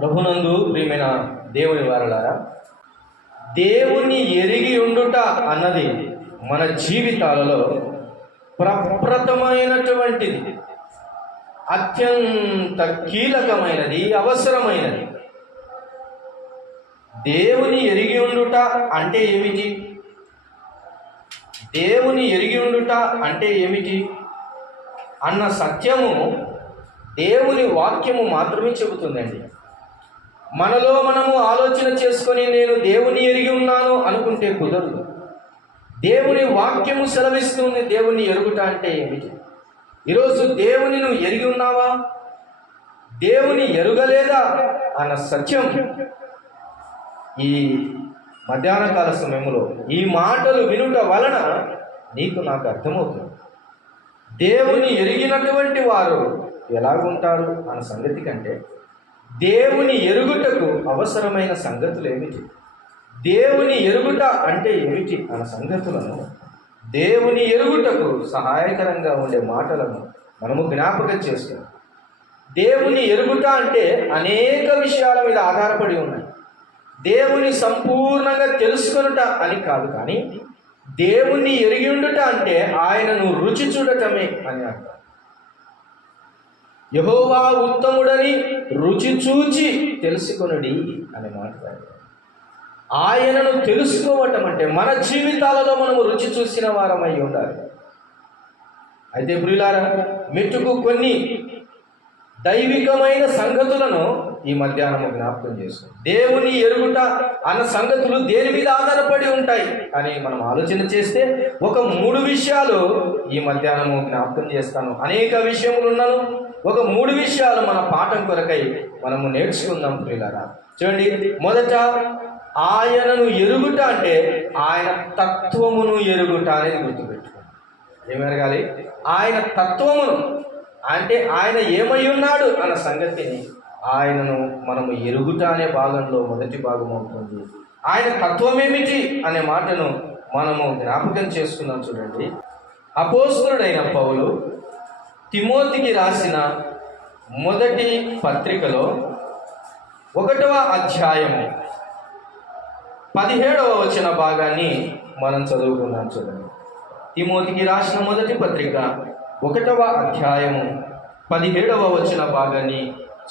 ప్రభునందు ప్రియమైన దేవుని వారలారా, దేవుని ఎరిగి ఉండుట అన్నది మన జీవితాలలో ప్రప్రథమైనటువంటిది, అత్యంత కీలకమైనది, అవసరమైనది. దేవుని ఎరిగి ఉండుట అంటే ఏమిటి? దేవుని ఎరిగి ఉండుట అంటే ఏమిటి అన్న సత్యము దేవుని వాక్యము మాత్రమే చెబుతుందండి. మనలో మనము ఆలోచన చేసుకొని నేను దేవుని ఎరిగి ఉన్నాను అనుకుంటే కుదరదు. దేవుని వాక్యము సెలవిస్తుంది దేవుని ఎరుగుట అంటే ఏమిటి. ఈరోజు దేవుని నువ్వు ఎరిగి ఉన్నావా, దేవుని ఎరుగలేదా అన్న సత్యం ఈ మధ్యాహ్న కాల సమయంలో ఈ మాటలు వినుట వలన నీకు నాకు అర్థమవుతుంది. దేవుని ఎరిగినటువంటి వారు ఎలాగుంటారు అన్న సంగతి కంటే దేవుని ఎరుగుటకు అవసరమైన సంగతులు ఏమిటి, దేవుని ఎరుగుట అంటే ఏమిటి అన్న సంగతులను, దేవుని ఎరుగుటకు సహాయకరంగా ఉండే మాటలను మనము జ్ఞాపకం చేసుకున్నాం. దేవుని ఎరుగుట అంటే అనేక విషయాల మీద ఆధారపడి ఉన్నాయి. దేవుని సంపూర్ణంగా తెలుసుకొనుట అని కాదు, కానీ దేవుణ్ణి ఎరిగి ఉండుట అంటే ఆయనను రుచి చూడటమే అని అర్థం. యెహోవా ఉత్తముడని రుచి చూచి తెలుసుకొనుడి అనే మాట. ఆయనను తెలుసుకోవటం అంటే మన జీవితాలలో మనము రుచి చూసిన వారమై ఉండాలి. అయితే ప్రియులారా, మెట్టుకు కొన్ని దైవికమైన సంగతులను ఈ మధ్యాహ్నము జ్ఞాపకం చేసుకుంటాం. దేవుని ఎరుగుట అన్న సంగతులు దేని మీద ఆధారపడి ఉంటాయి అని మనం ఆలోచన చేస్తే ఒక 3 విషయాలు ఈ మధ్యాహ్నము జ్ఞాపకం చేస్తాను. అనేక విషయములు ఉన్నాను, ఒక 3 విషయాలు మన పాఠం కొరకై మనము నేర్చుకుందాం ప్రియులారా. చూడండి, మొదట ఆయనను ఎరుగుట అంటే ఆయన తత్వమును ఎరుగుట అనేది గుర్తుపెట్టుకోండి. ఏమి ఎరగాలి? ఆయన తత్వమును అంటే ఆయన ఏమై ఉన్నాడు అన్న సంగతిని ఆయనను మనము ఎరుగుట అనే భాగంలో మొదటి భాగం అవుతుంది. ఆయన తత్వం ఏమిటి అనే మాటను మనము జ్ఞాపకం చేసుకుందాం. చూడండి, అపోస్తలుడైన పౌలు తిమోతికి రాసిన మొదటి పత్రికలో 1వ అధ్యాయము 17వ వచన భాగాన్ని మనం చదువుకుందాం. చూడండి, తిమోతికి రాసిన మొదటి పత్రిక 1వ అధ్యాయము 17వ వచన భాగాన్ని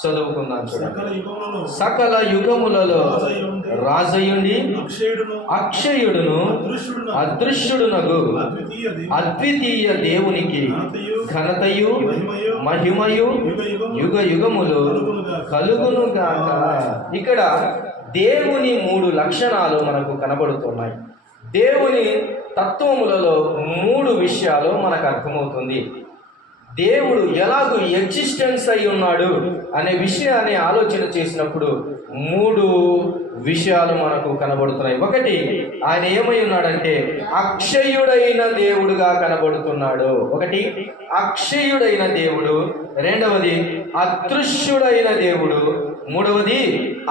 చదువుకుందాం. చూడండి, సకల యుగములలో రాజయుండి అక్షయుడును అదృశ్యుడునగు అద్వితీయ దేవునికి ఘనతయు మహిమయు యుగ యుగములు కలుగును గాక. ఇక్కడ దేవుని 3 లక్షణాలు మనకు కనబడుతున్నాయి. దేవుని తత్వములలో 3 విషయాలు మనకు అర్థమవుతుంది. దేవుడు ఎలాగూ ఎగ్జిస్టెన్స్ అయి ఉన్నాడు అనే విషయాన్ని ఆలోచన చేసినప్పుడు 3 విషయాలు మనకు కనబడుతున్నాయి. ఒకటి, ఆయన ఏమై ఉన్నాడంటే అక్షయుడైన దేవుడుగా కనబడుతున్నాడు. ఒకటి, అక్షయుడైన దేవుడు. రెండవది, అదృశ్యుడైన దేవుడు. మూడవది,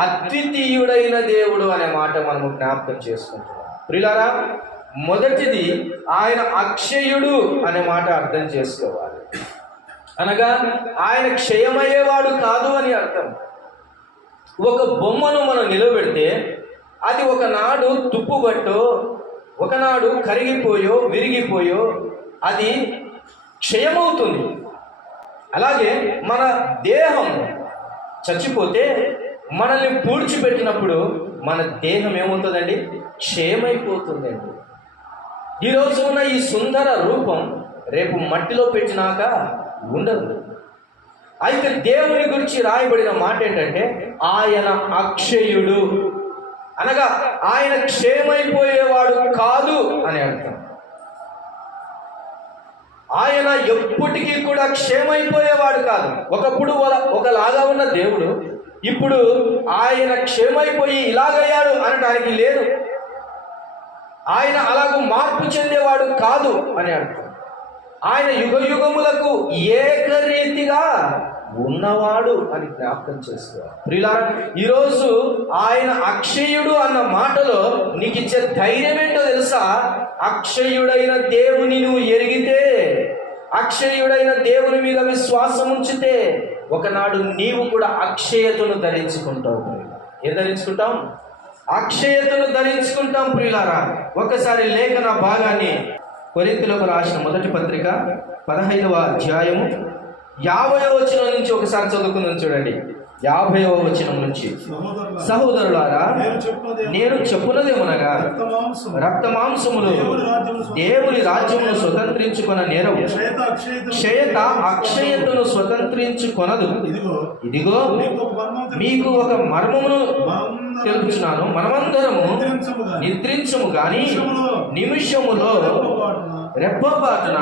అద్వితీయుడైన దేవుడు అనే మాట మనము జ్ఞాపకం చేసుకుంటున్నాం. ప్రియులారా, మొదటిది ఆయన అక్షయుడు అనే మాట అర్థం చేసుకోవాలి. అనగా ఆయన క్షయమయ్యేవాడు కాదు అని అర్థం. ఒక బొమ్మను మనం నిలబెడితే అది ఒకనాడు తుప్పుబట్టో, ఒకనాడు కరిగిపోయో, విరిగిపోయో అది క్షయమవుతుంది. అలాగే మన దేహం చచ్చిపోతే మనల్ని పూడ్చిపెట్టినప్పుడు మన దేహం ఏమవుతుందండి? క్షయమైపోతుందండి. ఈరోజు ఉన్న ఈ సుందర రూపం రేపు మట్టిలో పెట్టినాక ఉండదు. అయితే దేవుని గురించి రాయబడిన మాట ఏంటంటే ఆయన అక్షయుడు, అనగా ఆయన క్షేమైపోయేవాడు కాదు అని అర్థం. ఆయన ఎప్పటికీ కూడా క్షేమైపోయేవాడు కాదు. ఒకప్పుడు ఒకలాగా ఉన్న దేవుడు ఇప్పుడు ఆయన క్షేమైపోయి ఇలాగయ్యాడు అనడానికి లేదు. ఆయన అలాగూ మార్పు చెందేవాడు కాదు అని అర్థం. ఆయన యుగ యుగములకు ఏకరీతిగా ఉన్నవాడు అని జ్ఞాపకం చేసుకోవాలి. ప్రియులారా, ఈరోజు ఆయన అక్షయుడు అన్న మాటలో నీకు ఇచ్చే ధైర్యం ఏంటో తెలుసా? అక్షయుడైన దేవుని నువ్వు ఎరిగితే, అక్షయుడైన దేవుని మీద విశ్వాసం ఉంచితే, ఒకనాడు నీవు కూడా అక్షయతను ధరించుకుంటావు. ఏం ధరించుకుంటాం? అక్షయతను ధరించుకుంటాం ప్రియులారా. ఒకసారి లేఖన భాగాన్ని కొరింథీయులకు రాసిన మొదటి పత్రిక 15వ అధ్యాయము 50వ వచనం నుంచి ఒకసారి చదువుకుందాం. చూడండి, 50వ వచనం నుంచి. సహోదరులారా, నేను చెప్పున్నదేమనగా రక్తమాంసములు దేవుని రాజ్యమును స్వతంత్రించుకొన నేరవు, క్షయత అక్షయతను స్వతంత్రించుకొనదు. ఇదిగో మీకు ఒక మర్మమును తెలుపుచున్నాను, మనమందరము నిద్రించము గాని నిమిషములో రెప్పపాటున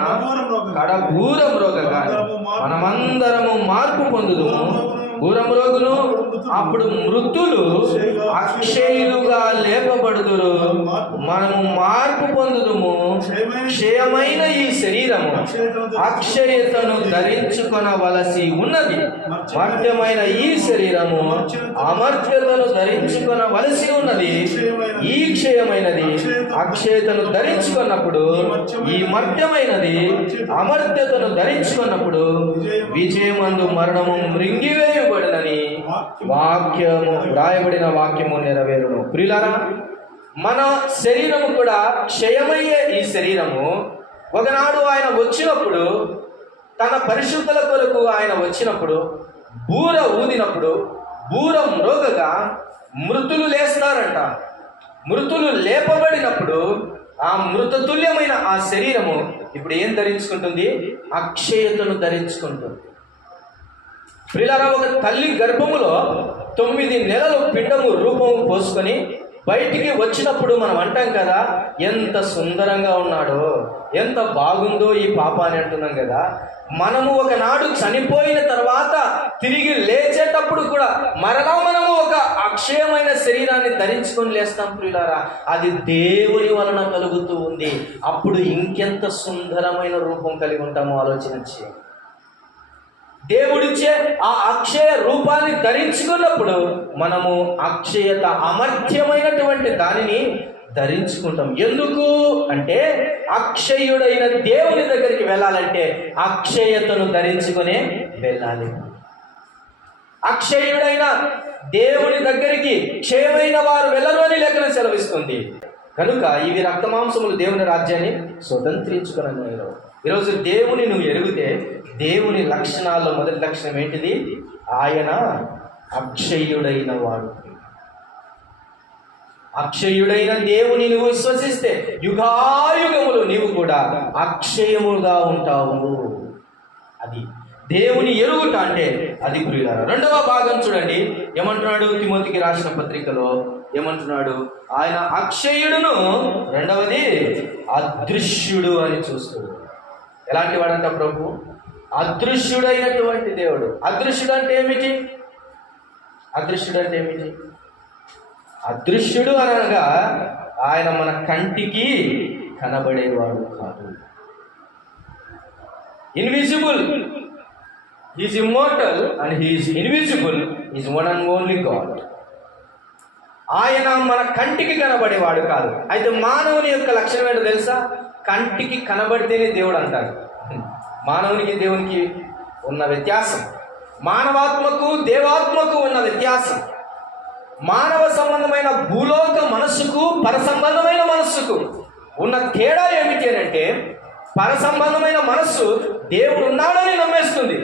కడబూర మ్రోగగా మనమందరము మార్పు పొందుదుము. ఘోరమ్రోగులు అప్పుడు మృతులు అక్షయులుగా లేపబడుదురు. మనము మార్పు పొందుదుము. క్షయమైన ఈ శరీరము అక్షయతను ధరించుకొనవలసి ఉన్నది, మర్త్యమైన ఈ శరీరము అమర్త్యతను ధరించుకొనవలసి ఉన్నది. ఈ క్షయమైనది అక్షయతను ధరించుకున్నప్పుడు, ఈ మర్త్యమైనది అమర్త్యతను ధరించుకున్నప్పుడు విజయమందు మరణము మృంగివేయబడినని వాక్యము, వ్రాయబడిన వాక్యము నెరవేరును. ప్రియులారా, మన శరీరము కూడా క్షయమయ్యే ఈ శరీరము ఒకనాడు ఆయన వచ్చినప్పుడు, తన పరిశుద్ధుల కొరకు ఆయన వచ్చినప్పుడు, బూర ఊదినప్పుడు, బూర మ్రోగగా మృతులు లేస్తారంట. మృతులు లేపబడినప్పుడు ఆ మృతతుల్యమైన ఆ శరీరము ఇప్పుడు ఏం ధరించుకుంటుంది? అక్షయతను ధరించుకుంటుంది. ప్రియులారా, ఒక తల్లి గర్భములో 9 నెలలు పిండము రూపము పోసుకొని బయటికి వచ్చినప్పుడు మనం అంటాం కదా, ఎంత సుందరంగా ఉన్నాడో, ఎంత బాగుందో ఈ పాప అని అంటున్నాం కదా. మనము ఒకనాడు చనిపోయిన తర్వాత తిరిగి లేచేటప్పుడు కూడా మరలా మనము ఒక అక్షయమైన శరీరాన్ని ధరించుకొని లేస్తాం ప్రియులారా. అది దేవుని వలన కలుగుతూ ఉంది. అప్పుడు ఇంకెంత సుందరమైన రూపం కలిగి ఉంటామో ఆలోచించి, దేవుడిచ్చే ఆ అక్షయ రూపాన్ని ధరించుకున్నప్పుడు మనము అక్షయత, అమర్త్యమైనటువంటి దానిని ధరించుకుంటాం. ఎందుకు అంటే అక్షయుడైన దేవుని దగ్గరికి వెళ్ళాలంటే అక్షయతను ధరించుకునే వెళ్ళాలి. అక్షయుడైన దేవుని దగ్గరికి క్షయమైన వారు వెళ్ళరు అని లేఖనం సెలవిస్తుంది. కనుక ఇవి రక్తమాంసములు దేవుని రాజ్యాన్ని స్వతంత్రించుకున్నారు. ఈరోజు దేవుని నువ్వు ఎరిగితే దేవుని లక్షణాల్లో మొదటి లక్షణం ఏంటిది? ఆయన అక్షయుడైన వాడు. అక్షయుడైన దేవుని నువ్వు విశ్వసిస్తే యుగాయుగములు నీవు కూడా అక్షయముగా ఉంటావు. అది దేవుని ఎరుగుట అంటే అది ప్రియులారా. రెండవ భాగం చూడండి, ఏమంటున్నాడు తిమోతికి రాసిన పత్రికలో? ఏమంటున్నాడు? ఆయన అక్షయుడును, రెండవది అదృశ్యుడు అని చూస్తాడు. ఎలాంటి వాడంట ప్రభు? అదృశ్యుడైనటువంటి దేవుడు. అదృశ్యుడు అంటే ఏమిటి? అదృశ్యుడు అంటే ఏమిటి? అదృశ్యుడు అనగా ఆయన మన కంటికి కనబడేవాడు కాదు. Invisible, he's immortal and he's invisible, is one and only God. ఆయన మన కంటికి కనబడేవాడు కాదు. అయితే మానవుని యొక్క లక్షణం ఏంటో తెలుసా? కంటికి కనబడితేనే దేవుడు అంటారు. మానవునికి దేవునికి ఉన్న వ్యత్యాసం, మానవాత్మకు దేవాత్మకు ఉన్న వ్యత్యాసం, మానవ సంబంధమైన భూలోక మనస్సుకు పర సంబంధమైన మనస్సుకు ఉన్న తేడా ఏమిటి అంటే, పర సంబంధమైన మనస్సు దేవుడు ఉన్నాడని నమ్మేస్తుంది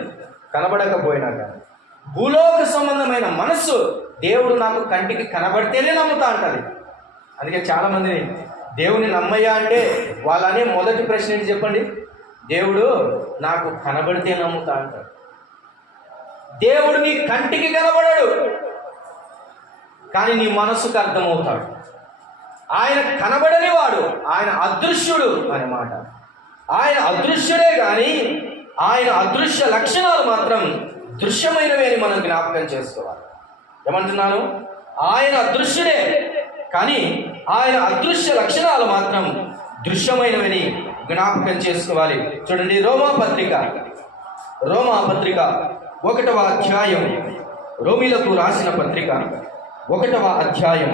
కనబడకపోయినా కానీ. భూలోక సంబంధమైన మనస్సు దేవుడు నాకు కంటికి కనబడితేనే నమ్ముతా అంటది. అందుకే చాలామంది దేవుని నమ్మయ్యా అంటే వాళ్ళనే మొదటి ప్రశ్న ఏంటి చెప్పండి? దేవుడు నాకు కనబడితే నమ్ముతా అంటాడు. దేవుడు నీ కంటికి కనబడడు, కానీ నీ మనసుకు అర్థమవుతాడు. ఆయన కనబడని వాడు, ఆయన అదృశ్యుడు అన్నమాట. ఆయన అదృశ్యుడే కానీ ఆయన అదృశ్య లక్షణాలు మాత్రం దృశ్యమైనవి అని మనం జ్ఞాపకం చేసుకోవాలి. ఏమంటున్నాను? ఆయన అదృశ్యుడే కానీ ఆయన అదృశ్య లక్షణాలు మాత్రం దృశ్యమైనవని జ్ఞాపకం చేసుకోవాలి. చూడండి, రోమాపత్రిక 1వ అధ్యాయం, రోమిలకు రాసిన పత్రిక 1వ అధ్యాయం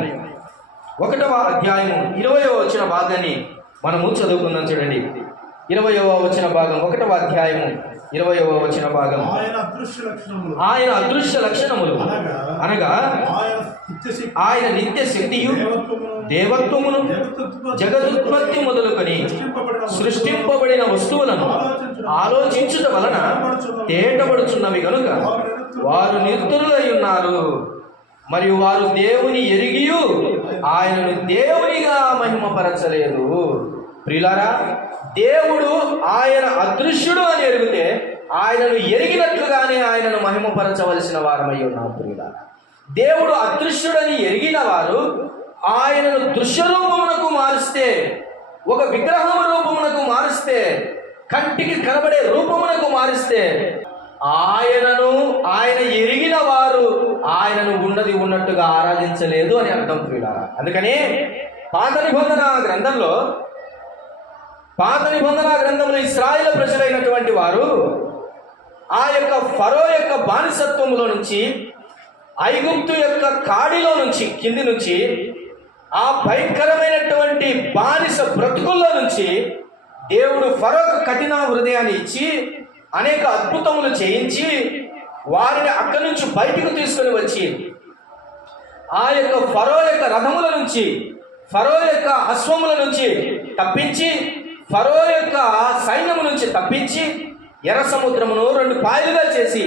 20వ వచన భాగాన్ని మనము చదువుకుందాం. చూడండి, 20వ వచన భాగం 1వ అధ్యాయము 20వ వచన భాగం. ఆయన అదృశ్య లక్షణములు అనగా ఆయన నిత్య శక్తియు దేవత్వమును జగదుత్పత్తి మొదలుకొని సృష్టింపబడిన వస్తువులను ఆలోచించుట వలన తేటపడుచున్నవి కనుక వారు నిర్తులై ఉన్నారు. మరియు వారు దేవుని ఎరిగియు ఆయనను దేవునిగా మహిమపరచలేదు. ప్రియులారా, దేవుడు ఆయన అదృశ్యుడు అని ఎరిగితే ఆయనను ఎరిగినట్లుగానే ఆయనను మహిమపరచవలసిన వారమై ఉన్నాం. ప్రియులారా, దేవుడు అదృశ్యుడని ఎరిగిన వారు ఆయనను దృశ్య రూపమునకు మారుస్తే, ఒక విగ్రహం రూపమునకు మారుస్తే, కంటికి కనబడే రూపమునకు మారిస్తే ఆయన ఎరిగిన వారు ఆయనను ఉన్నది ఉన్నట్టుగా ఆరాధించలేదు అని అర్థం. ప్రియులారా, అందుకని పాత నిబంధన గ్రంథంలో ఇశ్రాయేలు ప్రజలైనటువంటి వారు ఆ యొక్క ఫరో యొక్క బానిసత్వంలో నుంచి, ఐగుప్తు యొక్క కాడిలో నుంచి, కింది నుంచి, ఆ భయంకరమైనటువంటి బానిస బ్రతుకుల్లో నుంచి దేవుడు ఫరోకు కఠిన హృదయాన్ని ఇచ్చి అనేక అద్భుతములు చేయించి వారిని అక్కడి నుంచి బయటకు తీసుకొని వచ్చి ఆ యొక్క ఫరో యొక్క రథముల నుంచి, ఫరో యొక్క అశ్వముల నుంచి తప్పించి, ఫరో యొక్క సైన్యము నుంచి తప్పించి ఎర్ర సముద్రమును 2 పాయలుగా చేసి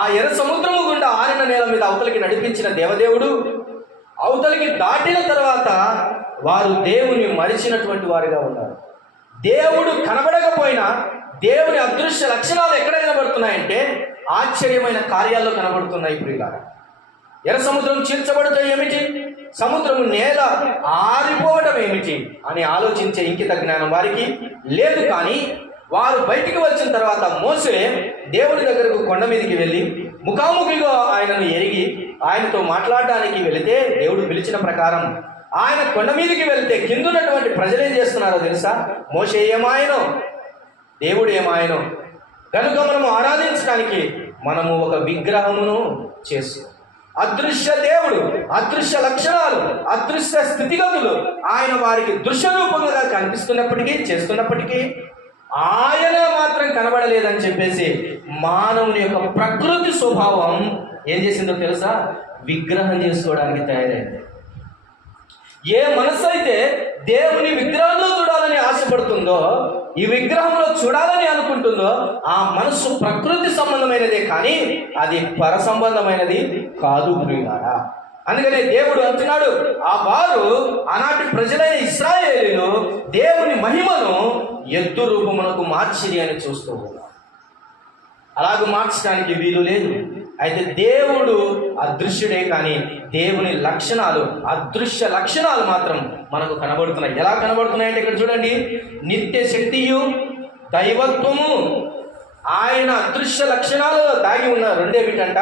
ఆ ఎర్ర సముద్రము గుండా ఆరిన నేల మీద అవతలికి నడిపించిన దేవదేవుడు, అవతలికి దాటిన తర్వాత వారు దేవుని మరిచినటువంటి వారిగా ఉన్నారు. దేవుడు కనబడకపోయినా దేవుని అదృశ్య లక్షణాలు ఎక్కడ కనబడుతున్నాయంటే ఆశ్చర్యమైన కార్యాల్లో కనబడుతున్నాయి. ప్రియులారా, ఎర్ర సముద్రం చీల్చబడటం ఏమిటి, సముద్రము నేల ఆరిపోవడం ఏమిటి అని ఆలోచించే ఇంకిత జ్ఞానం వారికి లేదు. కానీ వారు బయటికి వచ్చిన తర్వాత మోసే దేవుడి దగ్గరకు కొండ మీదకి వెళ్ళి ముఖాముఖిగా ఆయనను ఎరిగి ఆయనతో మాట్లాడడానికి వెళితే, దేవుడు పిలిచిన ప్రకారం ఆయన కొండ మీదకి వెళితే కిందున్నటువంటి ప్రజలు ఏం చేస్తున్నారో తెలుసా? మోసే ఏమాయనో, దేవుడు ఏమాయనో, కనుక మనము ఆరాధించడానికి మనము ఒక విగ్రహమును చేస్తాం. అదృశ్య దేవుడు, అదృశ్య లక్షణాలు, అదృశ్య స్థితిగతులు ఆయన వారికి దృశ్య రూపంగా కనిపిస్తున్నప్పటికీ, చేస్తున్నప్పటికీ ఆయన మాత్రం కనబడలేదని చెప్పేసి మానవుని యొక్క ప్రకృతి స్వభావం ఏం చేసిందో తెలుసా? విగ్రహం చేసుకోవడానికి తయారైంది. ఏ మనసు అయితే దేవుని విగ్రహంలో చూడాలని ఆశపడుతుందో, ఈ విగ్రహంలో చూడాలని అనుకుంటుందో, ఆ మనస్సు ప్రకృతి సంబంధమైనదే కానీ అది పర సంబంధమైనది కాదు. ప్రియులారా, అందుకనే దేవుడు అంటున్నాడు, ఆ వారు ఆనాటి ప్రజలైన ఇశ్రాయేలీయులు దేవుని మహిమను ఎద్దు రూపమునకు మార్చిరి అని చూస్తూ ఉన్నారు. అలాగ మార్చడానికి వీలు లేదు. అయితే దేవుడు అదృశ్యుడే కానీ దేవుని లక్షణాలు, అదృశ్య లక్షణాలు మాత్రం మనకు కనబడుతున్నాయి. ఎలా కనబడుతున్నాయంటే ఇక్కడ చూడండి, నిత్య శక్తియు దైవత్వము. ఆయన అదృశ్య లక్షణాలలో దాగి ఉన్న రెండేమిటంట?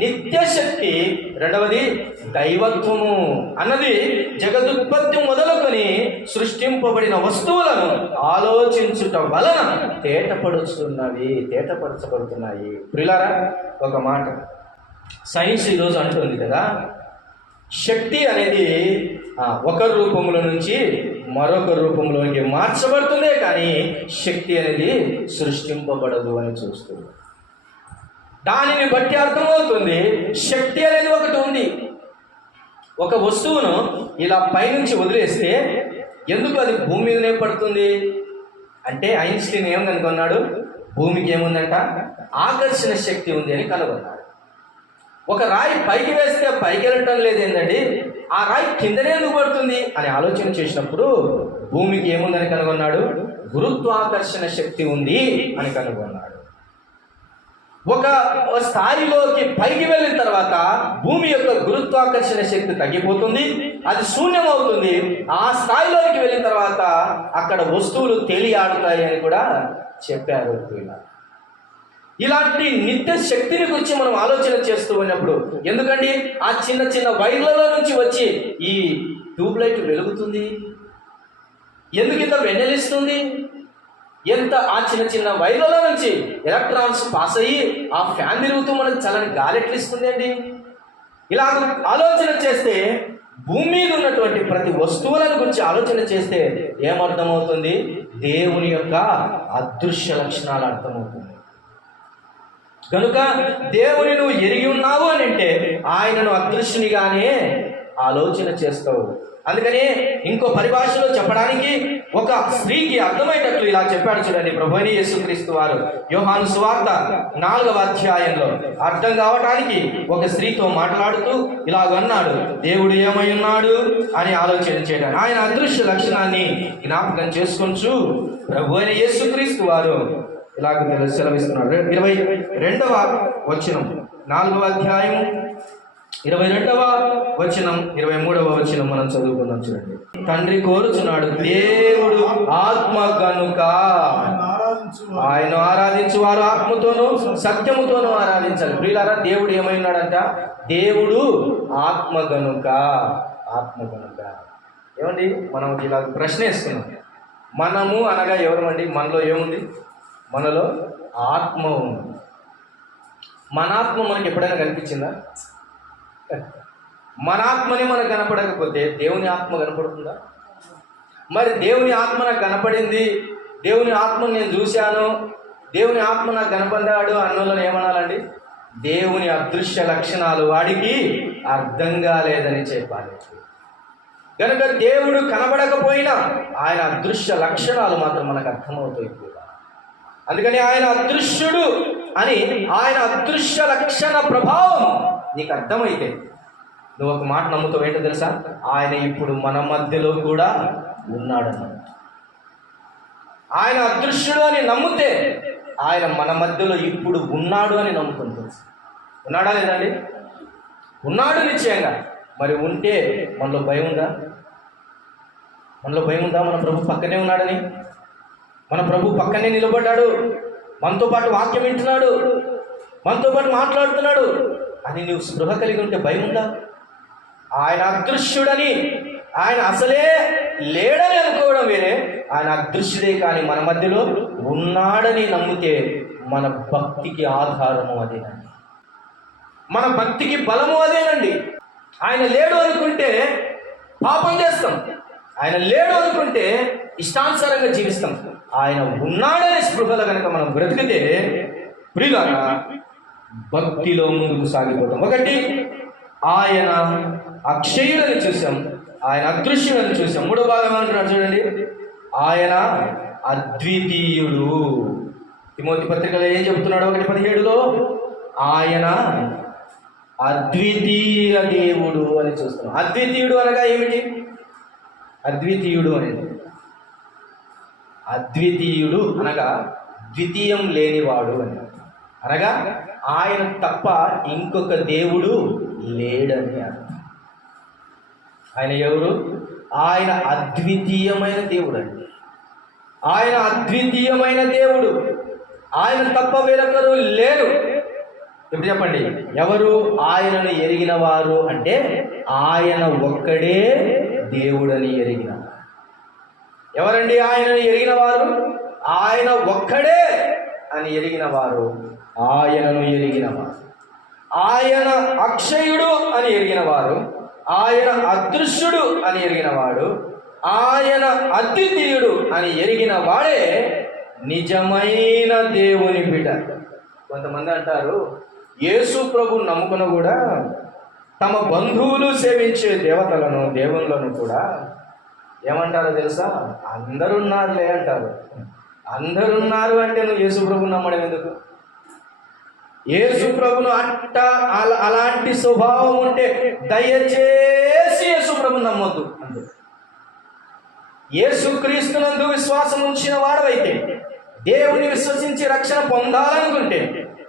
నిత్య శక్తి, రెండవది దైవత్వము. అన్నది జగదుత్పత్తి మొదలుకొని సృష్టింపబడిన వస్తువులను ఆలోచించుట వలన తేటపరచబడుతున్నాయి. ప్రియులారా, ఒక మాట సైన్స్ ఈరోజు అంటుంది కదా, శక్తి అనేది ఒక రూపంలో నుంచి మరొక రూపంలోకి మార్చబడుతుందే కానీ శక్తి అనేది సృష్టింపబడదు అని చూస్తుంది. దానిని బట్టి అర్థమవుతుంది శక్తి అనేది ఒకటి ఉంది. ఒక వస్తువును ఇలా పైనుంచి వదిలేస్తే ఎందుకు అది భూమి మీదనే పడుతుంది అంటే, ఐన్స్టీన్ ఏం కనుగొన్నాడు? భూమికి ఏముందంట? ఆకర్షణ శక్తి ఉంది అని కనుగొన్నాడు. ఒక రాయి పైకి వేస్తే పైకి వెళ్ళటం లేదేంటండి, ఆ రాయి కిందనే ఎందుకు పడుతుంది అని ఆలోచన చేసినప్పుడు భూమికి ఏముందని కనుగొన్నాడు? గురుత్వాకర్షణ శక్తి ఉంది అని కనుగొన్నాడు. ఒక స్థాయిలోకి పైకి వెళ్ళిన తర్వాత భూమి యొక్క గురుత్వాకర్షణ శక్తి తగ్గిపోతుంది, అది శూన్యం అవుతుంది. ఆ స్థాయిలోకి వెళ్ళిన తర్వాత అక్కడ వస్తువులు తేలియాడుతాయి అని కూడా చెప్పారు. ఇలాంటి నిత్య శక్తిని గురించి మనం ఆలోచన చేస్తూ ఉన్నప్పుడు, ఎందుకండి ఆ చిన్న చిన్న వైర్లలో నుంచి వచ్చి ఈ ట్యూబ్ లైట్ వెలుగుతుంది, ఎందుకు ఇంత వెన్నెలిస్తుంది? ఆ చిన్న చిన్న వైర్లలో నుంచి ఎలక్ట్రాన్స్ పాస్ అయ్యి ఆ ఫ్యాన్ తిరుగుతూ మనకు చల్లని గాలి ఎట్లా ఇస్తుంది అండి? ఇలా ఆలోచన చేస్తే భూమి మీద ఉన్నటువంటి ప్రతి వస్తువులను గురించి ఆలోచన చేస్తే ఏమర్థమవుతుంది? దేవుని యొక్క అదృశ్య లక్షణాలు అర్థమవుతుంది. కనుక దేవుని నువ్వు ఎరిగి ఉన్నావు అని అంటే ఆయనను అదృశ్యునిగానే ఆలోచన చేస్తావు. అందుకని ఇంకో పరిభాషలో చెప్పడానికి ఒక స్త్రీకి అర్థమయ్యేటట్లు ఇలా చెప్పాడు చూడండి ప్రభువైన యేసుక్రీస్తు వారు యోహాను సువార్త 4వ అధ్యాయంలో. అర్థం కావటానికి ఒక స్త్రీతో మాట్లాడుతూ ఇలాగన్నాడు, దేవుడు ఏమై ఉన్నాడు అని ఆలోచన చేయడానికి ఆయన అదృశ్య లక్షణాన్ని జ్ఞాపకం చేసుకొంచు ప్రభువైన యేసుక్రీస్తు వారు ఇలాగ సెలవిస్తున్నాడు. 22వ వచనం 4వ అధ్యాయం 22వ వచనం 23వ వచనం మనం చదువుకుందాం చూడండి. తండ్రి కోరుచున్నాడు, దేవుడు ఆత్మ గనుక ఆయన ఆరాధించు వారు ఆత్మతోనూ సత్యముతోనూ ఆరాధించాలి. ప్రియులారా, దేవుడు ఏమైనాడంట? దేవుడు ఆత్మ గనుక. ఆత్మ గనుక ఏమండి? మనం ఇలా ప్రశ్న వేస్తున్నాం. మనము అనగా ఎవరమండి? మనలో ఏముంది? మనలో ఆత్మ ఉంది. మన ఆత్మ మనకి ఎప్పుడైనా కనిపించిందా? మన ఆత్మని మనకు కనపడకపోతే దేవుని ఆత్మ కనపడుతుందా? మరి దేవుని ఆత్మ నాకు కనపడింది, దేవుని ఆత్మను నేను చూశాను, దేవుని ఆత్మ నాకు కనపడ్డాడు అన్నోళ్ళని ఏమనాలండి? దేవుని అదృశ్య లక్షణాలు వాడికి అర్థం కాలేదని చెప్పాలి. కనుక దేవుడు కనబడకపోయినా ఆయన అదృశ్య లక్షణాలు మాత్రం మనకు అర్థమవుతాయి కూడా. అందుకని ఆయన అదృశ్యుడు అని ఆయన అదృశ్య లక్షణ ప్రభావం నీకు అర్థమైతే నువ్వు ఒక మాట నమ్ముతావు. ఏంటో తెలుసా? ఆయన ఇప్పుడు మన మధ్యలో కూడా ఉన్నాడన్న. ఆయన అదృశ్యుడు అని నమ్మితే ఆయన మన మధ్యలో ఇప్పుడు ఉన్నాడు అని నమ్ముతుంది. తెలుసు ఉన్నాడా లేదండి? ఉన్నాడు నిశ్చయంగా. మరి ఉంటే మనలో భయం ఉందా? మనలో భయం ఉందా? మన ప్రభు పక్కనే ఉన్నాడని, మన ప్రభు పక్కనే నిలబడ్డాడు, మనతో పాటు వాక్యం వింటున్నాడు, మనతో పాటు మాట్లాడుతున్నాడు అని నువ్వు స్పృహ కలిగి ఉంటే భయం ఉందా? ఆయన అదృశ్యుడని, ఆయన అసలే లేడని అనుకోవడం వేరే, ఆయన అదృశ్యుడే కానీ మన మధ్యలో ఉన్నాడని నమ్మితే మన భక్తికి ఆధారము అదేనండి, మన భక్తికి బలము అదేనండి. ఆయన లేడు అనుకుంటే పాపం చేస్తాం, ఆయన లేడు అనుకుంటే ఇష్టానుసారంగా జీవిస్తాం. ఆయన ఉన్నాడనే స్పృహలో కనుక మనం బ్రతికితే ప్రియులారా భక్తిలో ముందుకు సాగిపోతాం. ఒకటి, ఆయన అక్షయుడని చూసాం, ఆయన అదృశ్యుడని చూసాం. మూడో భాగం అంటున్నాడు చూడండి, ఆయన అద్వితీయుడు. తిమోతి పత్రికలో ఏం చెబుతున్నాడు? 1:17లో ఆయన అద్వితీయ దేవుడు అని చూస్తున్నాం. అద్వితీయుడు అనగా ఏమిటి? అద్వితీయుడు అనేది, అద్వితీయుడు అనగా ద్వితీయం లేనివాడు అని, అనగా ఆయన తప్ప ఇంకొక దేవుడు లేడని అర్థం. ఆయన ఎవరు? ఆయన అద్వితీయమైన దేవుడు అండి. ఆయన అద్వితీయమైన దేవుడు, ఆయన తప్ప వేరొకరు లేరు. ఇప్పుడు చెప్పండి, ఎవరు ఆయనను ఎరిగిన వారు అంటే ఆయన ఒక్కడే దేవుడని ఎరిగిన. ఎవరండి ఆయనను ఎరిగిన వారు? ఆయన ఒక్కడే అని ఎరిగిన వారు, ఆయనను ఎరిగిన వారు. ఆయన అక్షయుడు అని ఎరిగిన వారు, ఆయన అదృశ్యుడు అని ఎరిగిన వాడు, ఆయన అద్వితీయుడు అని ఎరిగిన వాడే నిజమైన దేవుని బిడ్డ. కొంతమంది అంటారు, యేసు ప్రభువును నమ్ముకున్న కూడా తమ బంధువులు సేవించే దేవతలను దేవుళ్ళను కూడా ఏమంటారో తెలుసా? అందరున్నారులే అంటారు. అందరున్నారు అంటే నువ్వు యేసు ప్రభువును నమ్మడం ఎందుకు? యేసు ప్రభును అలాంటి స్వభావం ఉంటే దయచేసి యేసు ప్రభువును నమ్మొద్దు అంతే. యేసుక్రీస్తునందు విశ్వాసం ఉంచిన వాడవైతే, దేవుని విశ్వసించి రక్షణ పొందాలనుకుంటే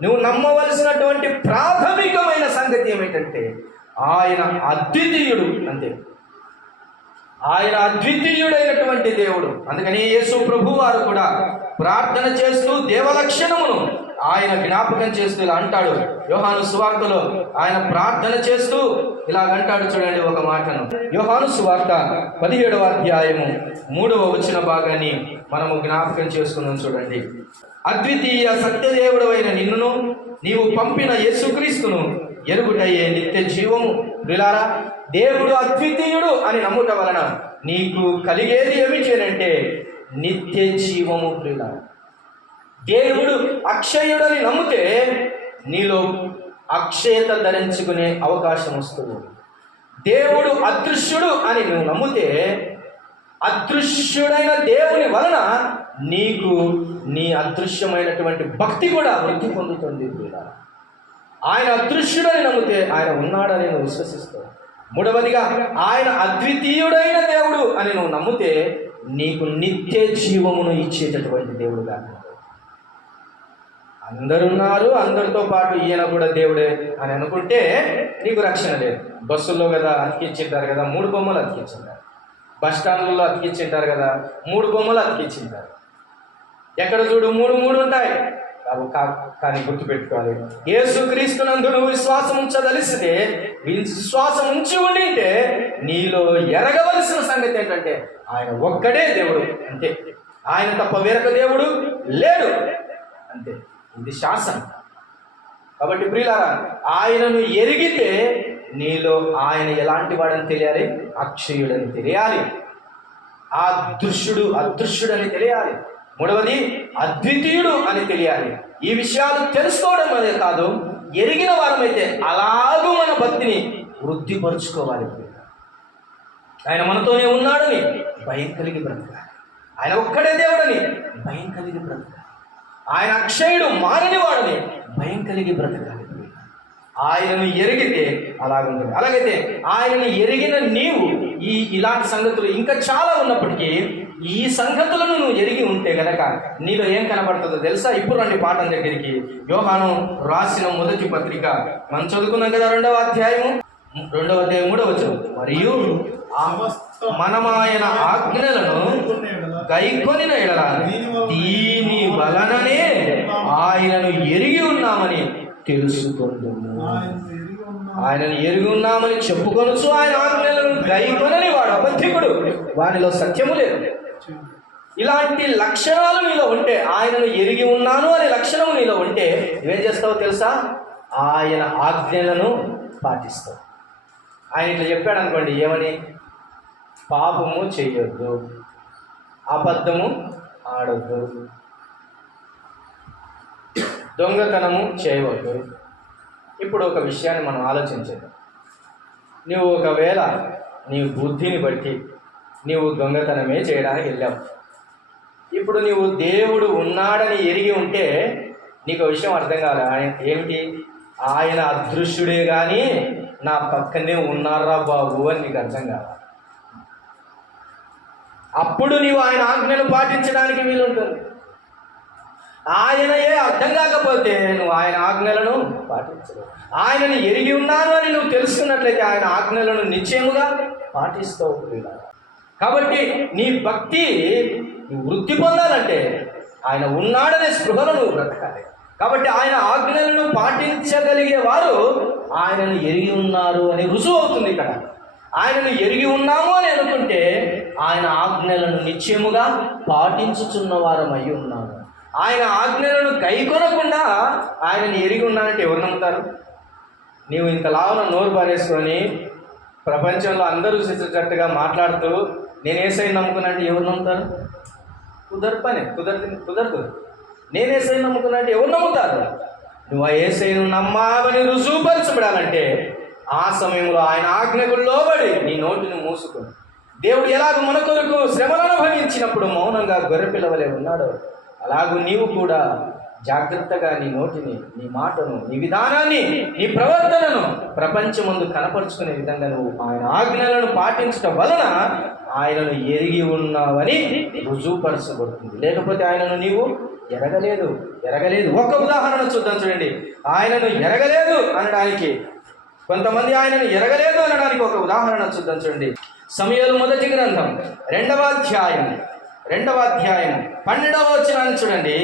నువ్వు నమ్మవలసినటువంటి ప్రాథమికమైన సంగతి ఏమిటంటే ఆయన అద్వితీయుడు అంతే. ఆయన అద్వితీయుడైనటువంటి దేవుడు. అందుకని యేసు ప్రభు వారు కూడా ప్రార్థన చేస్తూ దేవలక్షణమును ఆయన జ్ఞాపకం చేస్తూ ఇలా అంటాడు. యోహాను సువార్తలో ఆయన ప్రార్థన చేస్తూ ఇలాగంటాడు చూడండి ఒక మాటను. యోహాను సువార్త 17వ అధ్యాయము 3వ వచన భాగాన్ని మనము జ్ఞాపకం చేసుకున్నాం చూడండి. అద్వితీయ సత్యదేవుడు అయిన నిన్నును నీవు పంపిన యేసుక్రీస్తును ఎరుగుటయ్యే నిత్య జీవము. ప్రియులారా, దేవుడు అద్వితీయుడు అని నమ్ముట వలన నీకు కలిగేది ఏమిటంటే నిత్య జీవము. ప్రియులారా, దేవుడు అక్షయుడని నమ్మితే నీలో అక్షయత ధరించుకునే అవకాశం వస్తుంది. దేవుడు అదృశ్యుడు అని నువ్వు నమ్మితే అదృశ్యుడైన దేవుని వలన నీకు నీ అదృశ్యమైనటువంటి భక్తి కూడా వృద్ధి పొందుతుంది. ఆయన అదృశ్యుడని నమ్మితే ఆయన ఉన్నాడని నువ్వు విశ్వసిస్తావు. మూడవదిగా ఆయన అద్వితీయుడైన దేవుడు అని నువ్వు నమ్మితే నీకు నిత్య జీవమును ఇచ్చేటటువంటి దేవుడుగా. అందరున్నారు, అందరితో పాటు ఈయన కూడా దేవుడే అని అనుకుంటే నీకు రక్షణ లేదు. బస్సుల్లో కదా అతికించింటారు కదా 3 బొమ్మలు అతికించింటారు, బస్ స్టాండ్లలో అతికించింటారు కదా 3 బొమ్మలు అతికించింటారు. ఎక్కడ చూడు 3 ఉంటాయి. కానీ గుర్తుపెట్టుకోవాలి, యేసుక్రీస్తునందు నువ్వు విశ్వాసం ఉంచదలిస్తే, విశ్వాసం ఉంచి ఉండింటే నీలో ఎరగవలసిన సంగతి ఏంటంటే ఆయన ఒక్కడే దేవుడు, అంతే. ఆయన తప్ప వేరొక దేవుడు లేడు, అంతే. ఇది శాసనం. కాబట్టి ప్రియులారా, ఆయనను ఎరిగితే నీలో ఆయన ఎలాంటి వాడని తెలియాలి, అక్షయుడని తెలియాలి, అదృశ్యుడని తెలియాలి. మూడవది అద్వితీయుడు అని తెలియాలి. ఈ విషయాలు తెలుసుకోవడం అనే కాదు, ఎరిగిన వారమైతే అలాగూ మన భక్తిని వృద్ధిపరుచుకోవాలి. ఆయన మనతోనే ఉన్నాడని భయం కలిగి బ్రతకాలి. ఆయన ఒక్కడే దేవుడని భయం కలిగి బ్రతకాలి. ఆయన అక్షయుడు మారని వాడని భయం కలిగి బ్రతకాలి. ఆయనను ఎరిగితే అలాగుంటుంది. అలాగైతే ఆయనను ఎరిగిన నీవు ఇలాంటి సంగతులు ఇంకా చాలా ఉన్నప్పటికీ ఈ సంగతులను నువ్వు ఎరిగి ఉంటే గనక నీలో ఏం కనబడుతుందో తెలుసా? ఇప్పుడు రండి పాఠం దగ్గరికి. యోహాను రాసిన మొదటి పత్రిక మనం చదువుకున్నాం కదా, 2వ అధ్యాయం 3వ వచనం. మరియు మనం ఆయన ఆజ్ఞలను గైకొనిన ఎడల దీని వలననే ఆయనను ఎరిగి ఉన్నామని తెలుసుకుంటున్నాము. ఆయనను ఎరిగి ఉన్నామని చెప్పుకొనొచ్చు ఆయన ఆజ్ఞలను గైకొనని వాడు అబద్ధికుడు, వానిలో సత్యము లేదు. ఇలాంటి లక్షణాలు నీలో ఉంటే, ఆయనను ఎరిగి ఉన్నాను అనే లక్షణము నీలో ఉంటే నువ్వేం చేస్తావో తెలుసా? ఆయన ఆజ్ఞలను పాటిస్తావు. ఆయన ఇట్లా చెప్పాడు అనుకోండి, ఏమని? పాపము చేయొద్దు, అబద్ధము ఆడొద్దు, దొంగతనము చేయవద్దు. ఇప్పుడు ఒక విషయాన్ని మనం ఆలోచించేద్దాం. నువ్వు ఒకవేళ నీ బుద్ధిని బట్టి నీవు దొంగతనమే చేయడానికి వెళ్ళావు. ఇప్పుడు నీవు దేవుడు ఉన్నాడని ఎరిగి ఉంటే నీకు విషయం అర్థం కావాలి. ఏమిటి? ఆయన అదృశ్యుడే కానీ నా పక్కనే ఉన్నారా బాబు అని నీకు అర్థం కావాలి. అప్పుడు నీవు ఆయన ఆజ్ఞను పాటించడానికి వీలుంటుంది. ఆయనయే అర్థం కాకపోతే నువ్వు ఆయన ఆజ్ఞలను పాటించవు. ఆయనను ఎరిగి ఉన్నాను అని నువ్వు తెలుసుకున్నట్లయితే ఆయన ఆజ్ఞలను నిశ్చయముగా పాటిస్తావు. కాబట్టి నీ భక్తి వృద్ధి పొందాలంటే ఆయన ఉన్నాడనే స్పృహను నువ్వు బ్రతకాలి. కాబట్టి ఆయన ఆజ్ఞలను పాటించగలిగే వారు ఆయనను ఎరిగి ఉన్నారు అని రుజువు అవుతుంది. ఇక్కడ ఆయనను ఎరిగి ఉన్నాము అని అనుకుంటే ఆయన ఆజ్ఞలను నిశ్చయముగా పాటించుచున్న వారమై ఉన్నాము. ఆయన ఆజ్ఞలను గైకొనకుండా ఆయనను ఎరిగి ఉన్నానంటే ఎవరు నమ్ముతారు? నీవు ఇంతలావున నోరు పారేసుకొని ప్రపంచంలో అందరూ సిద్ధట్టుగా మాట్లాడుతూ నేను యేసయ్యను నమ్ముకున్నానంటే ఎవరు నమ్ముతారు? కుదరదు. నేను యేసయ్యను నమ్ముకున్నానంటే ఎవరు నమ్ముతారు? నువ్వు ఆ యేసయ్యను నమ్మావని రుజువుపరచబడాలంటే ఆ సమయంలో ఆయన ఆజ్ఞకు లోబడి నీ నోటిని మూసుకుని, దేవుడు ఎలాగ మన కొరకు శ్రమను అనుభవించినప్పుడు మౌనంగా గొర్రెపిల్ల వలె ఉన్నాడో అలాగూ నీవు కూడా జాగ్రత్తగా నీ నోటిని, నీ మాటను, నీ విధానాన్ని, నీ ప్రవర్తనను ప్రపంచమందు కనపరుచుకునే విధంగా నువ్వు ఆయన ఆజ్ఞలను పాటించడం వలన ఆయనను ఎరిగి ఉన్నావని రుజువుపరచబడుతుంది. లేకపోతే ఆయనను నీవు ఎరగలేదు. ఒక ఉదాహరణ చూద్దాం చూడండి. ఆయనను ఎరగలేదు అనడానికి, కొంతమంది ఆయనను ఎరగలేదు అనడానికి ఒక ఉదాహరణ చూద్దాం చూడండి. సమూయేలు మొదటి గ్రంథం 2వ అధ్యాయం 12వ వచనాన్ని చూడండి.